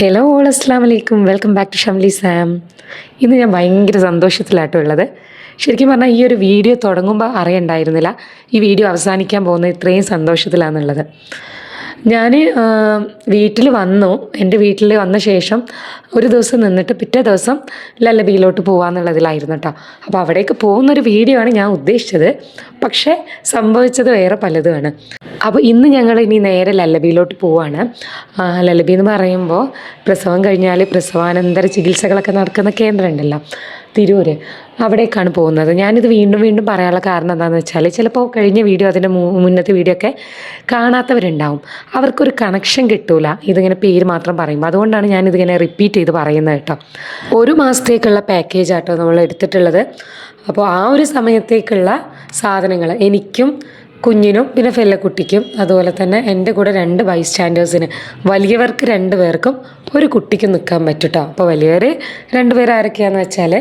Hello all അസ്സാം വലൈക്കും welcome back to Shamli Sam ഇന്ന് ഞാൻ ഭയങ്കര സന്തോഷത്തിലാട്ടോ ഉള്ളത്. ശരിക്കും പറഞ്ഞാൽ ഈ ഒരു വീഡിയോ തുടങ്ങുമ്പോൾ അറിയണ്ടായിരുന്നില്ല. ഈ വീഡിയോ അവസാനിക്കാൻ പോകുന്നത് ഇത്രയും സന്തോഷത്തിലാണെന്നുള്ളത് ഞാൻ വീട്ടിൽ വന്നു. എന്റെ വീട്ടിൽ വന്ന ശേഷം ഒരു ദിവസം നിന്നിട്ട് പിറ്റേ ദിവസം ലല്ലബിയിലോട്ട് പോകാമെന്നുള്ളതിലായിരുന്നു കേട്ടോ അപ്പോൾ അവിടേക്ക് പോകുന്നൊരു വീഡിയോ ആണ് ഞാൻ ഉദ്ദേശിച്ചത്. പക്ഷേ സംഭവിച്ചത് വേറെ പലതുമാണ്. അപ്പോൾ ഇന്ന് ഞങ്ങൾ ഇനി നേരെ ലല്ലബിയിലോട്ട് പോവാണ്. ലല്ലബി എന്ന് പറയുമ്പോൾ പ്രസവം കഴിഞ്ഞാൽ പ്രസവാനന്തര ചികിത്സകളൊക്കെ നടക്കുന്ന കേന്ദ്രം ഉണ്ടല്ലോ തിരൂര്. അവിടേക്കാണ് പോകുന്നത്. ഞാനിത് വീണ്ടും വീണ്ടും പറയാനുള്ള കാരണം എന്താണെന്ന് വെച്ചാൽ ചിലപ്പോൾ കഴിഞ്ഞ വീഡിയോ അതിന്റെ മുന്നത്തെ വീഡിയോ ഒക്കെ കാണാത്തവരുണ്ടാവും. അവർക്കൊരു കണക്ഷൻ കിട്ടൂല. ഇതിങ്ങനെ പേര് മാത്രം പറയുമ്പോൾ അതുകൊണ്ടാണ് ഞാനിതിങ്ങനെ റിപ്പീറ്റ് ചെയ്ത് പറയുന്നത് കേട്ടോ. ഒരു മാസത്തേക്കുള്ള പാക്കേജ് ആട്ടോ നമ്മൾ എടുത്തിട്ടുള്ളത്. അപ്പോൾ ആ ഒരു സമയത്തേക്കുള്ള സാധനങ്ങൾ എനിക്കും കുഞ്ഞിനും പിന്നെ ഫെല്ലക്കുട്ടിക്കും അതുപോലെ തന്നെ എന്റെ കൂടെ രണ്ട് ബൈ സ്റ്റാൻഡേഴ്സിന് വലിയവർക്ക് രണ്ട് പേർക്കും ഒരു കുട്ടിക്കും നിൽക്കാൻ പറ്റൂട്ടോ. അപ്പോൾ വലിയവർ രണ്ട് പേർ ആരൊക്കെയാണെന്ന് വെച്ചാൽ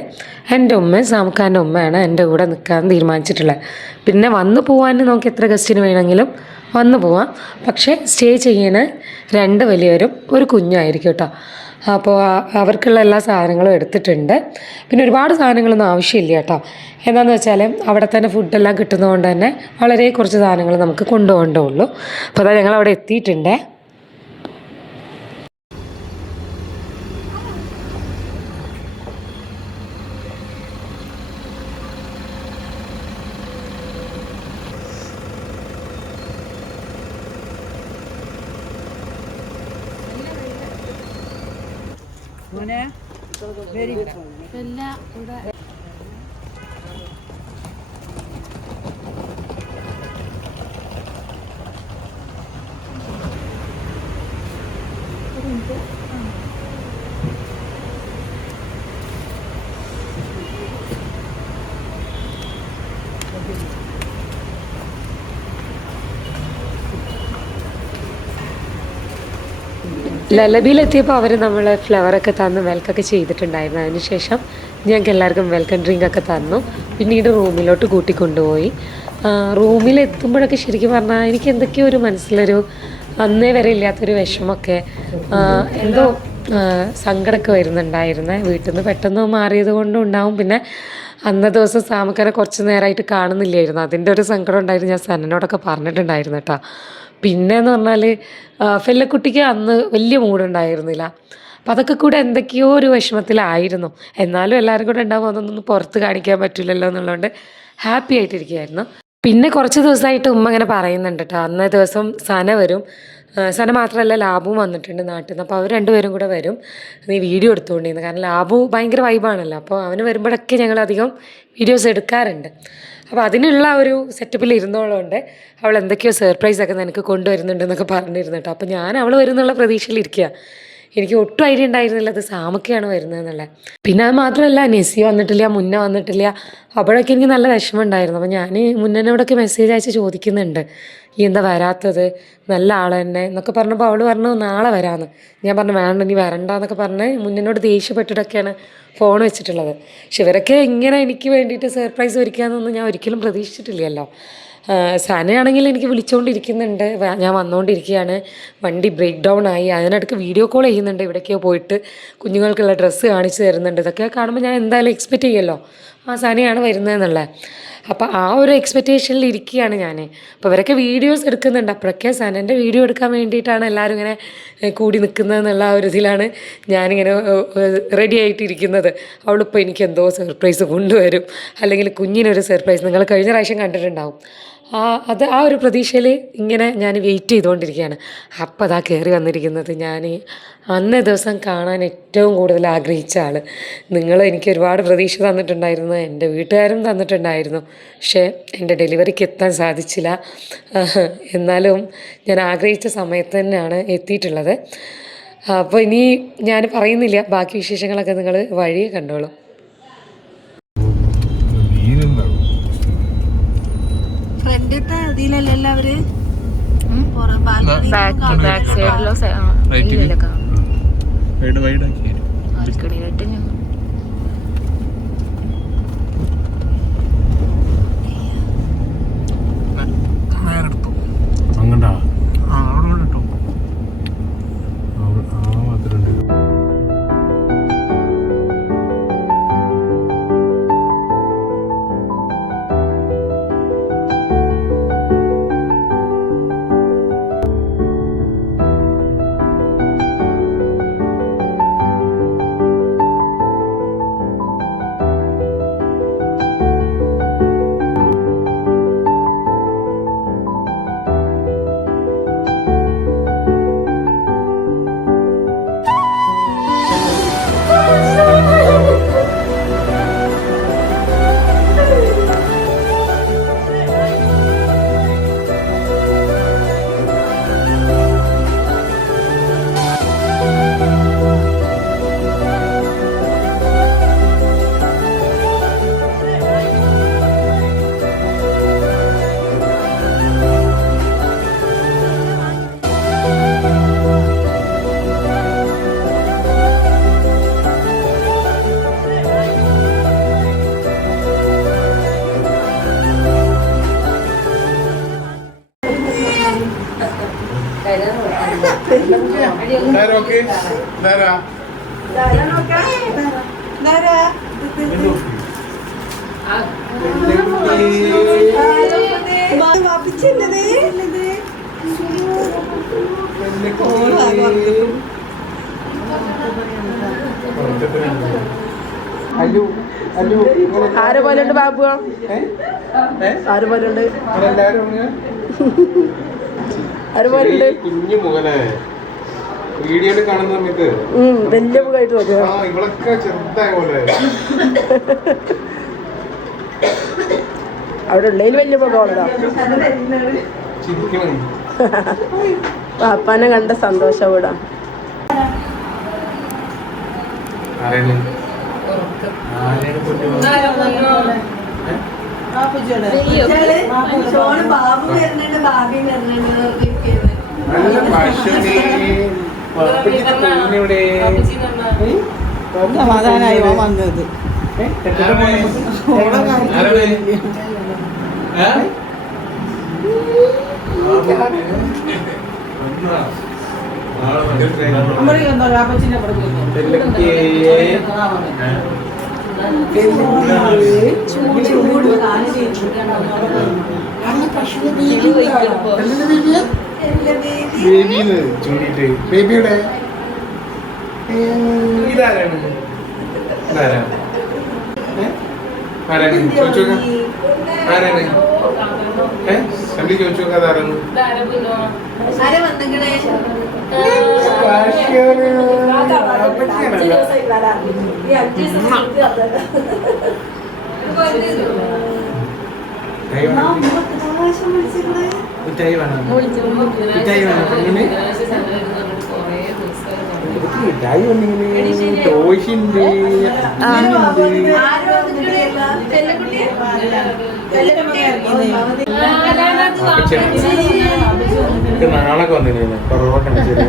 എന്റെ ഉമ്മ സാമുക്കാന്റെ ഉമ്മയാണ് എന്റെ കൂടെ നിൽക്കാൻ തീരുമാനിച്ചിട്ടുള്ളത്. പിന്നെ വന്നു പോകാൻ നമുക്ക് എത്ര ഗസ്റ്റിന് വേണമെങ്കിലും വന്നു പോവാം. പക്ഷേ സ്റ്റേ ചെയ്യണ രണ്ട് വലിയവരും ഒരു കുഞ്ഞായിരിക്കും കേട്ടോ. അപ്പോൾ അവർക്കുള്ള എല്ലാ സാധനങ്ങളും എടുത്തിട്ടുണ്ട്. പിന്നെ ഒരുപാട് സാധനങ്ങളൊന്നും ആവശ്യമില്ല കേട്ടോ. എന്താണെന്ന് വെച്ചാൽ അവിടെ തന്നെ ഫുഡെല്ലാം കിട്ടുന്നതുകൊണ്ട് തന്നെ വളരെ കുറച്ച് സാധനങ്ങൾ നമുക്ക് കൊണ്ടുപോകേണ്ടേ ഉള്ളൂ അപ്പോൾ അതാ ഞങ്ങൾ അവിടെ എത്തിയിട്ടുണ്ട്. പിന്നെ ലലബിയിലെത്തിയപ്പോൾ അവർ നമ്മൾ ഫ്ലവറൊക്കെ തന്ന് വെൽക്കൊക്കെ ചെയ്തിട്ടുണ്ടായിരുന്നു. അതിനുശേഷം ഞങ്ങൾക്ക് എല്ലാവർക്കും വെൽക്കം ഡ്രിങ്ക് ഒക്കെ തന്നു. പിന്നീട് റൂമിലോട്ട് കൂട്ടിക്കൊണ്ടുപോയി. റൂമിലെത്തുമ്പോഴൊക്കെ ശരിക്കും പറഞ്ഞാൽ എനിക്ക് എന്തൊക്കെയോ ഒരു മനസ്സിലൊരു അന്നേ വരെ ഇല്ലാത്തൊരു വിഷമൊക്കെ എന്തോ സങ്കടമൊക്കെ വരുന്നുണ്ടായിരുന്നു. വീട്ടിൽ നിന്ന് പെട്ടെന്ന് മാറിയത് കൊണ്ടും ഉണ്ടാവും. പിന്നെ അന്ന ദിവസം സാമക്കാരെ കുറച്ച് നേരമായിട്ട് കാണുന്നില്ലായിരുന്നു. അതിന്റെ ഒരു സങ്കടം ഉണ്ടായിരുന്നു. ഞാൻ സന്നനോടൊക്കെ പറഞ്ഞിട്ടുണ്ടായിരുന്നു കേട്ടോ. പിന്നെ എന്ന് പറഞ്ഞാൽ ഫെല്ലക്കുട്ടിക്ക് അന്ന് വലിയ മൂടുണ്ടായിരുന്നില്ല അപ്പം അതൊക്കെ കൂടെ എന്തൊക്കെയോ ഒരു വിഷമത്തിലായിരുന്നു. എന്നാലും എല്ലാവരും കൂടെ ഉണ്ടാകുമ്പോൾ അതൊന്നും പുറത്ത് കാണിക്കാൻ പറ്റില്ലല്ലോ എന്നുള്ളതുകൊണ്ട് ഹാപ്പി ആയിട്ടിരിക്കുകയായിരുന്നു പിന്നെ കുറച്ച് ദിവസമായിട്ട് ഉമ്മ ഇങ്ങനെ പറയുന്നുണ്ട് കേട്ടോ അന്നേ ദിവസം സന വരും. സന മാത്രമല്ല ലാബും വന്നിട്ടുണ്ട് നാട്ടിൽ നിന്ന്. അപ്പോൾ അവർ രണ്ടുപേരും കൂടെ വരും. നീ വീഡിയോ എടുത്തുകൊണ്ടിരുന്നു കാരണം ലാബു ഭയങ്കര വൈബാണല്ലോ അപ്പോൾ അവന് വരുമ്പോഴൊക്കെ ഞങ്ങൾ അധികം വീഡിയോസ് എടുക്കാറുണ്ട്. അപ്പോൾ അതിനുള്ള ഒരു സെറ്റപ്പിൽ ഇരുന്നോളുണ്ട്. അവൾ എന്തൊക്കെയോ സർപ്രൈസൊക്കെ നിനക്ക് കൊണ്ടുവരുന്നുണ്ടെന്നൊക്കെ പറഞ്ഞിരുന്നു കേട്ടോ. അപ്പോൾ ഞാൻ അവൾ വരുന്നുള്ള പ്രതീക്ഷയിലിരിക്കുക എനിക്ക് ഒട്ടും ഐഡിയ ഉണ്ടായിരുന്നില്ല അത് സാമൊക്കെയാണ് വരുന്നതെന്നുള്ളത് പിന്നെ അത് മാത്രമല്ല നെസി വന്നിട്ടില്ല മുന്നേ വന്നിട്ടില്ല. അപ്പോഴൊക്കെ എനിക്ക് നല്ല വിഷമം ഉണ്ടായിരുന്നു അപ്പോൾ ഞാൻ മുന്നനോടൊക്കെ മെസ്സേജ് അയച്ച് ചോദിക്കുന്നുണ്ട്. ഈ എന്താ വരാത്തത്? നല്ല ആൾ തന്നെ എന്നൊക്കെ പറഞ്ഞപ്പോൾ അവൾ പറഞ്ഞു നാളെ വരാമെന്ന് ഞാൻ പറഞ്ഞു വേണ്ട നീ വരണ്ട എന്നൊക്കെ പറഞ്ഞ് മുന്നേനോട് ദേഷ്യപ്പെട്ടിട്ടൊക്കെയാണ് ഫോൺ വെച്ചിട്ടുള്ളത്. പക്ഷെ ഇവരൊക്കെ ഇങ്ങനെ എനിക്ക് വേണ്ടിയിട്ട് സർപ്രൈസ് ഒരുക്കാമെന്നൊന്നും ഞാൻ ഒരിക്കലും പ്രതീക്ഷിച്ചിട്ടില്ലല്ലോ. സനയാണെങ്കിൽ എനിക്ക് വിളിച്ചുകൊണ്ടിരിക്കുന്നുണ്ട് ഞാൻ വന്നുകൊണ്ടിരിക്കുകയാണ് വണ്ടി ബ്രേക്ക് ഡൗൺ ആയി. അതിനിടയ്ക്ക് വീഡിയോ കോൾ ചെയ്യുന്നുണ്ട്. ഇവിടേക്കോ പോയിട്ട് കുഞ്ഞുങ്ങൾക്കുള്ള ഡ്രസ്സ് കാണിച്ചു തരുന്നുണ്ട്. ഇതൊക്കെ കാണുമ്പോൾ ഞാൻ എന്തായാലും എക്സ്പെക്റ്റ് ചെയ്യുമല്ലോ ആ വരുന്നത് വരുന്നതെന്നുള്ളത് അപ്പോൾ ആ ഒരു എക്സ്പെക്റ്റേഷനിൽ ഇരിക്കുകയാണ് ഞാൻ അപ്പോൾ ഇവരൊക്കെ വീഡിയോസ് എടുക്കുന്നുണ്ട്. അപ്പോഴൊക്കെ സനന്റെ വീഡിയോ എടുക്കാൻ വേണ്ടിയിട്ടാണ് എല്ലാവരും ഇങ്ങനെ കൂടി നിൽക്കുന്നതെന്നുള്ള ആ ഒരു ഇതിലാണ് ഞാനിങ്ങനെ റെഡി ആയിട്ടിരിക്കുന്നത്. അവളിപ്പോൾ എനിക്ക് എന്തോ സർപ്രൈസ് കൊണ്ടുവരും. അല്ലെങ്കിൽ കുഞ്ഞിനൊരു സർപ്രൈസ് നിങ്ങൾ കഴിഞ്ഞ പ്രാവശ്യം കണ്ടിട്ടുണ്ടാവും. ആ അത് ആ ഒരു പ്രതീക്ഷയിൽ ഇങ്ങനെ ഞാൻ വെയിറ്റ് ചെയ്തുകൊണ്ടിരിക്കുകയാണ്. അപ്പം അതാ കയറി വന്നിരിക്കുന്നത് ഞാൻ. അന്നേ ദിവസം കാണാൻ ഏറ്റവും കൂടുതൽ ആഗ്രഹിച്ച ആൾ നിങ്ങൾ എനിക്ക് ഒരുപാട് പ്രതീക്ഷ തന്നിട്ടുണ്ടായിരുന്നു. എന്റെ വീട്ടുകാരും തന്നിട്ടുണ്ടായിരുന്നു. പക്ഷേ എന്റെ ഡെലിവറിക്ക് എത്താൻ സാധിച്ചില്ല. എന്നാലും ഞാൻ ആഗ്രഹിച്ച സമയത്ത് തന്നെയാണ് എത്തിയിട്ടുള്ളത്. അപ്പോൾ ഇനി ഞാൻ പറയുന്നില്ല. ബാക്കി വിശേഷങ്ങളൊക്കെ നിങ്ങൾ വഴിയെ കണ്ടോളൂ. ഫ്രണ്ടിത്തെ ഇതിലല്ലല്ലോ അവർ ബാക്ക്? ബാക്ക് സൈഡിലോ റൈറ്റിൽ. അല്ലു അല്ലു ആരെ പോലെ ഉണ്ട് ബാബു? ആരെ പോലെ ഉണ്ട്? ആരെ പോലെ ഉണ്ട്? കുഞ്ഞു മുഖലേ വീഡിയോയിൽ കാണുന്ന സമയത്ത് ഉം, വലിയ മുഖമായിട്ട് നോക്കുക ആ ഇവളൊക്കെ ചെറുതായ പോലെ. അവിടെ ഉള്ളതിൽ വലിയ പാപ്പാനെ കണ്ട സന്തോഷം ഇവിടെ. ബാബു വരുന്നുണ്ട് ബാബി വരുന്നുണ്ട് സമാധാനായി വന്നത്. നമ്മുടെ ഒന്നോ രാപ്പച്ചിന്റെ ബേബിന്ന് ചൂണ്ടിട്ട് ബേബിയുടെ ഇതാരാണ് ഇതാരാ ഏ? ആരാണ് ചോദിച്ചു നോക്കാം ആരാണ് ഏ ശമ്പി ചോദിച്ചു നോക്കാം അതാരാണ് വന്നിക്കണേ മിഠായി വേണം. മിഠായി വേണം. അങ്ങനെ മിഠായി വന്നിങ്ങനെ. ദോശയുണ്ട്. അമ്മിയുണ്ട് ഇത് നാളെ വന്നിരുന്നു കൊറോണ ഉണ്ട് ചെറിയ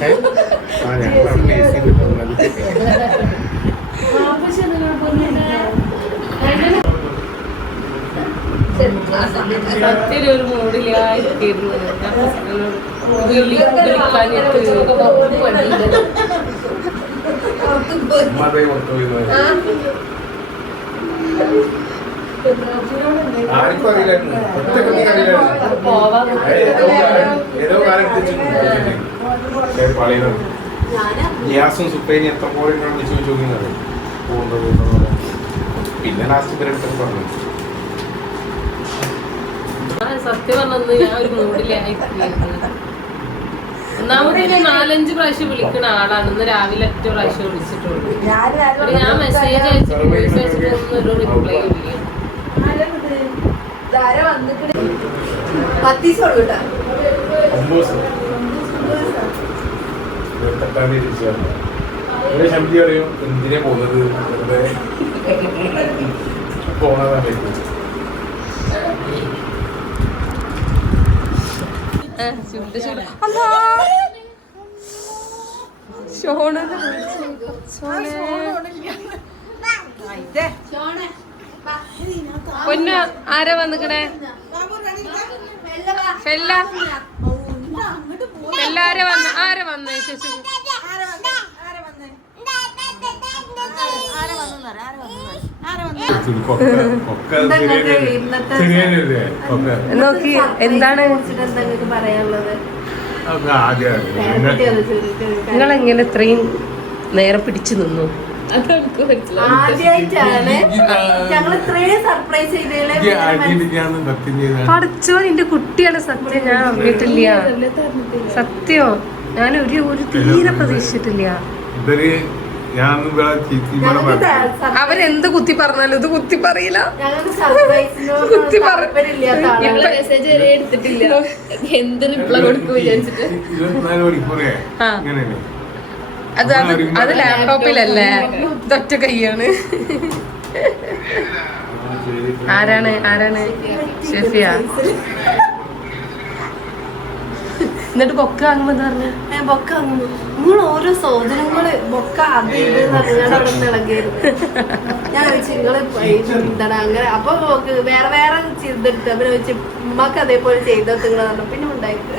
ഏ? ആ ഞാൻ പറഞ്ഞ AC കിട്ടുന്നത് സത്യം ഒരു ആർക്കും അറിയില്ലായിരുന്നു. ഏതോ കാലത്ത് ഗ്യാസും സുപ്പേനും എത്ര പോലെ ചോദിക്കുന്നത്? പോകുന്നത് പിന്നെ ലാസ്റ്റ് ഇവരെടുത്ത് പറഞ്ഞു. സത്യം പറഞ്ഞത് ഞാൻ ഒരു മൂഡിലായിരിക്കുന്നു ഒന്നാമത് നാലഞ്ച് പ്രാവശ്യം വിളിക്കുന്ന ആളാണ്. ഇന്ന് രാവിലെ ഒറ്റ പ്രാവശ്യം വിളിച്ചിട്ടുള്ളൂ. ഞാൻ മെസ്സേജ് അയച്ചിട്ട് വോയിസ് ഒരു റിപ്ലൈ ഇല്ല. ദിവസം ശബ്ദി പറയും എന്തിനാ പോകുന്നത്? വെറുതെ പോണ സമയത്ത് ചുണ്ട് ചുണ്ട് അല്ലാ. ഷോണത് പൊന്നു ആരാ വന്നിക്കണേ? ഫെല്ല ഫെല്ല ആരാ വന്ന് ആരാ വന്നേ? ചേച്ചി നോക്കി എന്താണ്? പറയാനുള്ളത്? അതൊക്കെ ആദ്യം നിങ്ങൾ എങ്ങനെ ഇത്രയും നേരെ പിടിച്ചു നിന്നു? പഠിച്ചോ? നിന്റെ കുട്ടിയാണ് സത്യം. ഞാൻ അറിഞ്ഞിട്ടില്ല. സത്യോ? ഞാൻ ഒരു ഒരു തീരെ പ്രതീക്ഷിച്ചിട്ടില്ല. ഞാൻ അവരെന്ത് കുത്തി പറഞ്ഞാലും ഇത് കുത്തി പറയില്ല. കുത്തി എടുത്തിട്ടില്ല. എന്ത് റിപ്ലൈ കൊടുക്കും വിചാരിച്ചിട്ട്? അത് അത് ലാപ്ടോപ്പിലല്ലേ ഇതൊറ്റ കൈയാണ്. ആരാണ്? ആരാണ്? ഷെഫിയ. എന്നിട്ട് ബൊക്ക വാങ്ങുമ്പോ എന്താ പറഞ്ഞു? ഞാൻ ബൊക്ക വാങ്ങുന്നു നിങ്ങൾ ഓരോ സോദനങ്ങൾ ബൊക്ക അത് ഇത് അവിടെ നിന്ന് ഇളകിയായിരുന്നു ഞാൻ ചോദിച്ചു നിങ്ങൾ എന്താണ് അങ്ങനെ? അപ്പൊ വേറെ വേറെ ചെയ്തെടുത്ത്. അവർ വെച്ച് ഉമ്മക്ക് അതേപോലെ ചെയ്തോ നിങ്ങൾ പറഞ്ഞു പിന്നെ ഉണ്ടായിട്ട്.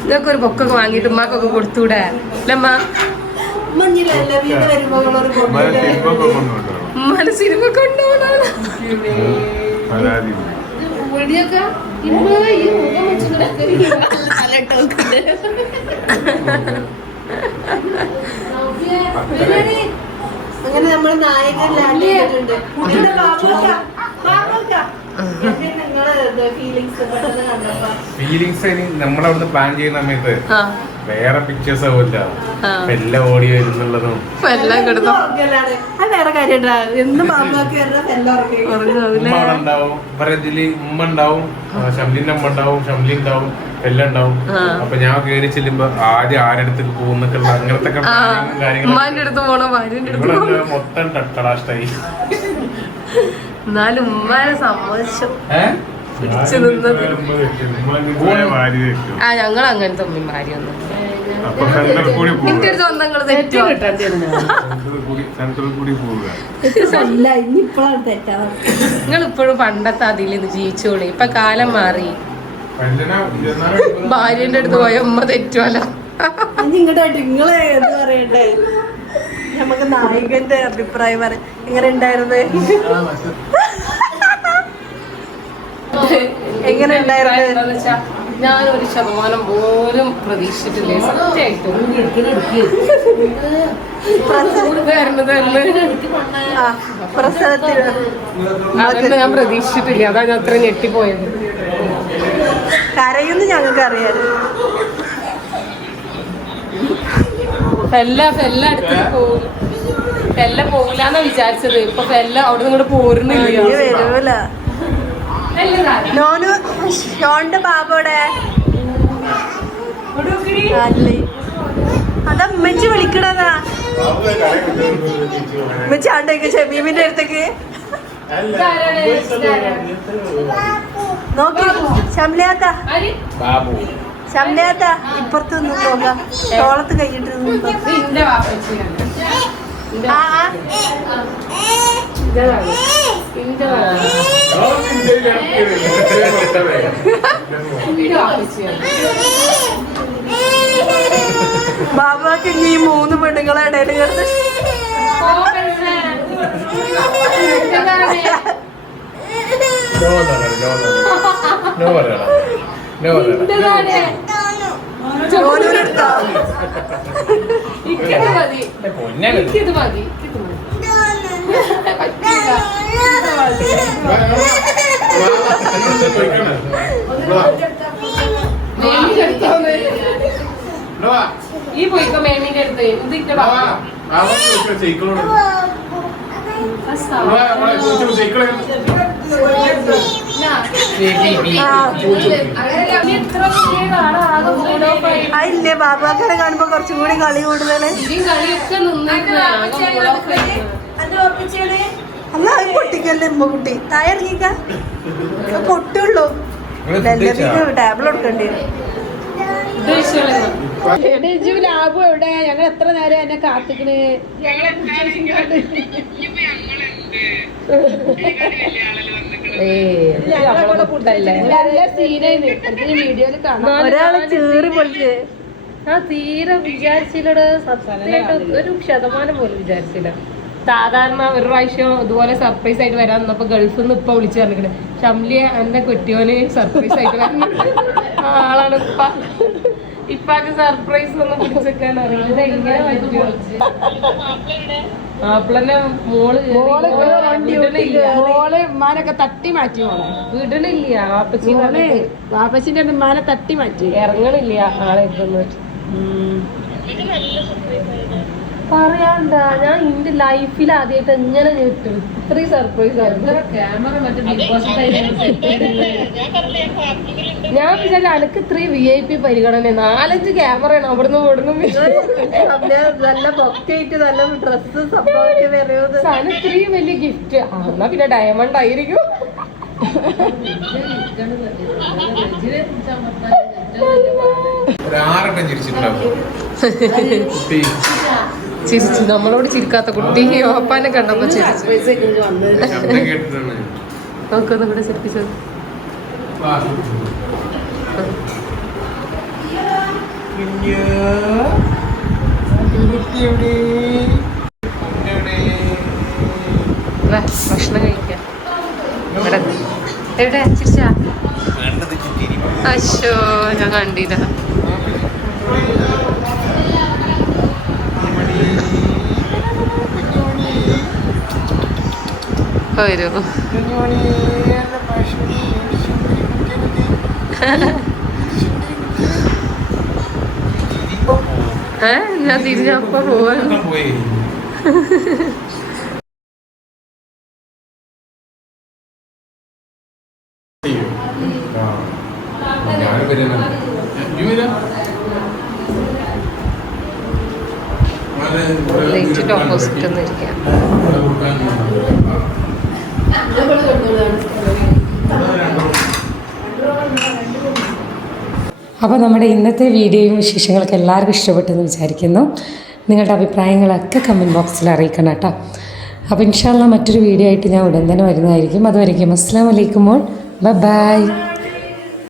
നിങ്ങൾക്ക് ഒരു ബൊക്കൊക്കെ വാങ്ങിയിട്ട് ഉമ്മക്കൊക്കെ കൊടുത്തൂടെ? അല്ലമ്മ ഉമ്മ? സിനിമ കൊണ്ടുപോകണം അങ്ങനെ നമ്മൾ നായകൻ ലാൻഡ് ചെയ്തിട്ടുണ്ട് ഫീലിങ്സ് നമ്മളവിടുന്ന് പ്ലാൻ ചെയ്യുന്ന സമയത്ത് ആ. വേറെ പിക്ചേഴ്സ് ആവില്ല. എല്ലാം ഓടി വരുന്നുള്ളതും. എല്ലാം കിടന്നു. വേറെ ഉമ്മ ഉണ്ടാവും. ഇതിൽ ഉമ്മ ഉണ്ടാവും. ആ, ഷംലിന്റെ അമ്മ ഉണ്ടാവും. ഷംലി ഉണ്ടാവും. എല്ലാം ഉണ്ടാവും. അപ്പൊ ഞാൻ കയറി ചെല്ലുമ്പോ ആദ്യം ആരടുത്തേക്ക് പോകുന്നൊക്കെ അങ്ങനത്തെ കാര്യങ്ങളും മൊത്തം ടട്ടടാഷ്ടായി എന്നാലും ഉമ്മാനെ സമ്മതിച്ചു. പിടിച്ചു നിന്നത്. ആ ഞങ്ങൾ അങ്ങനത്തെ അടുത്ത് തെറ്റോ അല്ല ഇനിയിപ്പോഴാണ് തെറ്റാണ് നിങ്ങൾ ഇപ്പോഴും പണ്ടത്തെ അതിൽ നിന്ന് ജീവിച്ചോളി. ഇപ്പൊ കാലം മാറി. ഭാര്യന്റെ അടുത്ത് പോയ ഉമ്മ തെറ്റുമല്ലോ നിങ്ങളുടെ നിങ്ങളെ എന്ത് പറയണ്ടേ? നമുക്ക് നായികന്റെ അഭിപ്രായം പറയാം എങ്ങനെ ഉണ്ടായിരുന്നത് എങ്ങനെ ഉണ്ടായിരുന്നത് ഞാൻ ഒരു ശതമാനം പോലും പ്രതീക്ഷിച്ചിട്ടില്ലേ. സത്യമായിട്ടും. അതൊന്നും ഞാൻ പ്രതീക്ഷിച്ചിട്ടില്ല. അതാ ഞാൻ അത്ര ഞെട്ടിപ്പോയത്. കരയുന്നു ഞങ്ങൾക്ക് അറിയാം ഫെല്ല ഫെല്ല അടുത്ത് പോകും ഫെല്ല പോകില്ലാന്നാ വിചാരിച്ചത്. ഇപ്പൊ ഫെല്ല അവിടെ നിന്ന് ഇങ്ങോട്ട് പോരുന്നില്ല. ഇനി വരൂല. നോനു ഷോന്റെ ബാബോടെ? അല്ലേ. അതാ ഉമ്മച്ചി വിളിക്കണതാ. ഉമ്മച്ചി ആണ്ടേക്ക് ഷമീമിന്റെ അടുത്തേക്ക്? നോക്കി ശംലയാത്ത. ബാബു. ശംലയാത്ത ഇപ്പുറത്ത് നിന്ന് നോക്കാം തോളത്ത് കൈയിട്ട് ബാബാക്ക് ഇനി മൂന്ന് പെണ്ണുങ്ങളെ ഇടയിൽ കിടന്ന് നോ നോ no, നോ പറയണം നോ പറയണം no, no, മതി no, no, no, ഇക്കിത് മതി ഈ പോയിക്കോ മേമിന്റെ അടുത്ത് ഇത് ഇന്റെ ബാപ്പ ഇല്ലേ ബാബാക്കാരെ കാണുമ്പോ കുറച്ചും കൂടി കളി കൂടുതൽ. അല്ല അത് പൊട്ടിക്കല്ലേ ഉമ്മ കുട്ടി താഴെ ഇറങ്ങിക്ക. പൊട്ടുള്ളൂ. ടേബിൾ കൊടുക്കേണ്ടി ഉദ്ദേശിച്ചോളൂ ലാഭം എവിടെ? ഞങ്ങൾ എത്ര നേരം എന്നെ കാത്തിക്കണ്? ഒരാളെ ചീറി പൊളിച്ച് ആ തീരെ വിചാരിച്ചില്ലട. സത്യമായിട്ട് ഒരു ശതമാനം പോലും വിചാരിച്ചില്ല. സാധാരണ ഒരു പ്രാവശ്യം ഇതുപോലെ സർപ്രൈസ് ആയിട്ട് വരാൻ നിന്നപ്പോ ഗൾഫിൽ നിന്ന് ഇപ്പൊ വിളിച്ചു പറഞ്ഞിട്ട് ഷംലിയെ എന്റെ കുട്ടിയോന് സർപ്രൈസ് ആയിട്ട് വരാൻ ആ ആളാണ് ഇപ്പ ഇപ്പാക്ക് സർപ്രൈസ് ഒന്ന് പിടിച്ചൊക്കെയാണ് അറിയുന്നത് എങ്ങനെ പറ്റുമോ മോൾ വിടണില്ല മോൾ ഉമ്മാനൊക്കെ തട്ടി മാറ്റി മോളെ. വിടണില്ല മോളെ വാപ്പച്ചിന്റെ ഉമ്മാനെ തട്ടി മാറ്റി. ഇറങ്ങണില്ല ആളെ ഇതൊന്നും പറയാണ്ടാ ഞാൻ എന്റെ ലൈഫിൽ ആദ്യമായിട്ട് എങ്ങനെ ഞെട്ടു ഇത്രയും സർപ്രൈസ് ആയിരുന്നു. ക്യാമറ മറ്റേ ബിഗ് ബോസ് ഞാൻ വിചാരിച്ചു അനക്ക് ഇത്രയും വി ഐ പി പരിഗണന. നാലഞ്ച് ക്യാമറയാണ് അവിടുന്ന് ഇവിടുന്ന് നല്ല ബൊക്കായിട്ട് നല്ല ഡ്രസ്സ് വരുന്നത് സാധനം ഇത്രയും വലിയ ഗിഫ്റ്റ് എന്നാ പിന്നെ ഡയമണ്ട് ആയിരിക്കും. ഒരാറെണ്ണം ചിരിച്ചിട്ടുണ്ടാവും. ചിരിച്ചു. നമ്മളോട് ചിരിക്കാത്ത കുട്ടി ഓപ്പാനെ കണ്ടപ്പോ ചിരിച്ചു. നോക്കൊന്നും കൂടെ ചിരിപ്പിച്ചത് വാ, ഭക്ഷണം കഴിക്കാം. എവിടെ? ചിരിച്ചാ? അശോ ഞാൻ കണ്ടില്ല. വരൂ. ഏ? ഞാൻ തിരിഞ്ഞപ്പോ പോവാ ഓപ്പോസിറ്റ് ഒന്ന് ഇരിക്കാം. അപ്പോൾ നമ്മുടെ ഇന്നത്തെ വീഡിയോയും വിശേഷങ്ങളൊക്കെ എല്ലാവർക്കും ഇഷ്ടപ്പെട്ടെന്ന് വിചാരിക്കുന്നു. നിങ്ങളുടെ അഭിപ്രായങ്ങളൊക്കെ കമന്റ് ബോക്സിൽ അറിയിക്കണം കേട്ടോ. അപ്പോൾ ഇൻഷാല്ല മറ്റൊരു വീഡിയോ ആയിട്ട് ഞാൻ ഉടൻ തന്നെ വരുന്നതായിരിക്കും. അതുവരേക്കും അസ്സാം വലൈക്കും ബൈ ബൈ